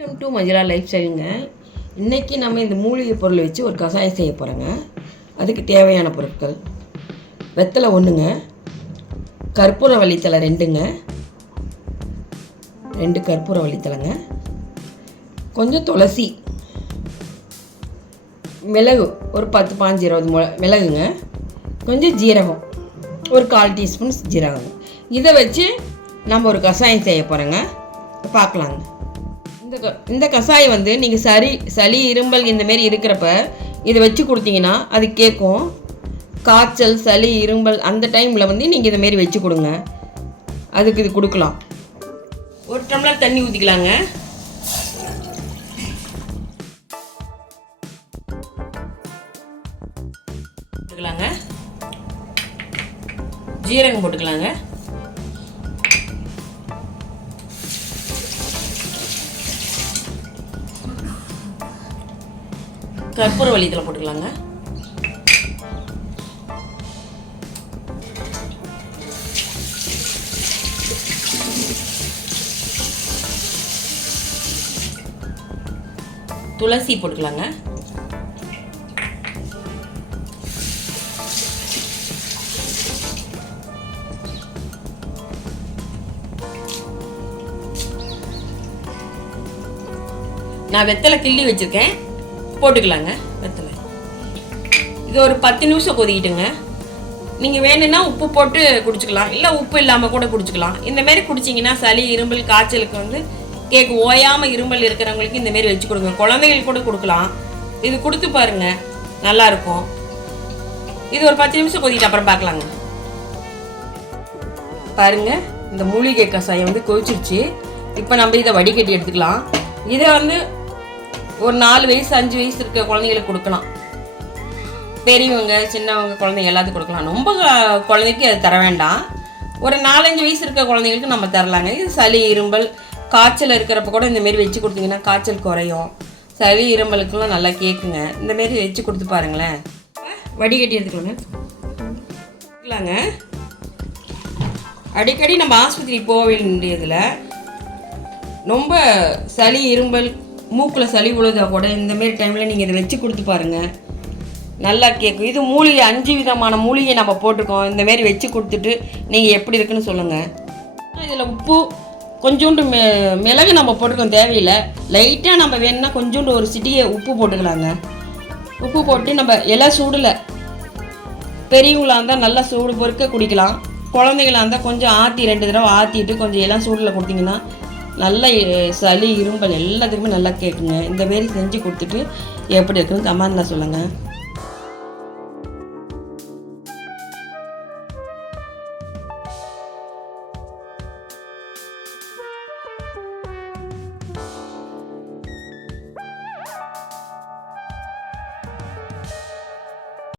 Welcome to Manjula life ஸ்டைலுங்க. இன்றைக்கி நம்ம இந்த மூலிகை பொருளை வச்சு ஒரு கஷாயம் செய்ய போகிறோங்க. அதுக்கு தேவையான பொருட்கள்: வெத்தலை 1ங்க, கற்பூர வள்ளித்தலை 2ங்க, 2 கற்பூர வள்ளித்தலைங்க, கொஞ்சம் துளசி, மிளகு ஒரு 10-15-20 மிளகுங்க, கொஞ்சம் ஜீரகம் ஒரு 1/4 டீஸ்பூன் ஜீரகம். இதை வச்சு நம்ம ஒரு கஷாயம் செய்ய போகிறோங்க. பார்க்கலாங்க. இந்த கஷாயம் வந்து நீங்கள் சளி இரும்பல் இந்தமாரி இருக்கிறப்ப இதை வச்சு கொடுத்தீங்கன்னா அது கேட்கும். காய்ச்சல், சளி, இரும்பல் அந்த டைமில் வந்து நீங்கள் இதைமாரி வச்சு கொடுங்க. அதுக்கு இது கொடுக்கலாம். 1 டம்ளர் தண்ணி ஊற்றிக்கலாங்க. போட்டுக்கலாங்க. ஜீரகம் போட்டுக்கலாங்க. கற்பூர வள்ளித்தலை போட்டுக்கலாங்க. துளசி போட்டுக்கலாங்க. நான் வெத்தலை கிள்ளி வச்சிருக்கேன், போட்டுக்கலாங்க. வெத்தலை இது ஒரு 10 நிமிஷம் கொதிக்கிட்டுங்க. நீங்கள் வேணும்னா உப்பு போட்டு குடிச்சிக்கலாம், இல்லை உப்பு இல்லாமல் கூட குடிச்சிக்கலாம். இந்தமாரி குடிச்சிங்கன்னா சளி, இரும்பல், காய்ச்சலுக்கு வந்து கேக்கு ஓயாமல் இரும்பல் இருக்கிறவங்களுக்கு இந்தமாரி வச்சு கொடுங்க. குழந்தைங்களுக்கு கூட கொடுக்கலாம். இது கொடுத்து பாருங்கள், நல்லாயிருக்கும். இது ஒரு 10 நிமிஷம் கொதிக்கிட்டு அப்புறம் பார்க்கலாங்க. பாருங்கள், இந்த மூலிகை கஷாயம் வந்து கொதிச்சிருச்சு. இப்போ நம்ம இதை வடிகட்டி எடுத்துக்கலாம். இதை வந்து ஒரு 4 வயசு 5 வயசு இருக்க குழந்தைங்களுக்கு கொடுக்கலாம். பெரியவங்க, சின்னவங்க, குழந்தைங்க எல்லாத்துக்கும் கொடுக்கலாம். ரொம்ப குழந்தைக்கு அது தர வேண்டாம். ஒரு 4-5 வயசு இருக்க குழந்தைங்களுக்கு நம்ம தரலாங்க. இது சளி, இரும்பல், காய்ச்சல் இருக்கிறப்ப கூட இந்தமாரி வச்சு கொடுத்தீங்கன்னா காய்ச்சல் குறையும். சளி, இரும்பலுக்குலாம் நல்லா கேட்குங்க. இந்தமாரி வச்சு கொடுத்து பாருங்களேன். வடிகட்டி எடுத்துக்கலாங்க. அடிக்கடி நம்ம ஆஸ்பத்திரி போக வேண்டியதில் ரொம்ப சளி, இரும்பல், மூக்கில் சளி விழுதா கூட இந்தமாரி டைமில் நீங்கள் இதை வச்சு கொடுத்து பாருங்கள், நல்லா கேட்கும். இது மூலிகை 5 விதமான மூலிகை நம்ம போட்டிருக்கோம். இந்தமாரி வச்சு கொடுத்துட்டு நீங்கள் எப்படி இருக்குன்னு சொல்லுங்கள். இதில் உப்பு கொஞ்சோண்டு மிளகு நம்ம போட்டுக்கோம், தேவையில்லை. லைட்டாக நம்ம வேணும்னா கொஞ்சோண்டு ஒரு சிட்டியை உப்பு போட்டுக்கலாங்க. உப்பு போட்டு நம்ம எல்லாம் சூடில், பெரியவங்களாக இருந்தால் நல்லா சூடு பொறுக்க குடிக்கலாம். குழந்தைங்களாக இருந்தால் கொஞ்சம் ஆற்றி 2 தடவை ஆற்றிட்டு கொஞ்சம் எல்லாம் சூடில் கொடுத்தீங்கன்னா நல்லா சளி, இரும்பல் எல்லாத்துக்குமே நல்லா கேட்குங்க. இந்தமாரி செஞ்சு கொடுத்துட்டு எப்படி இருக்குன்னு கமெண்ட்டில் சொல்லுங்கள்.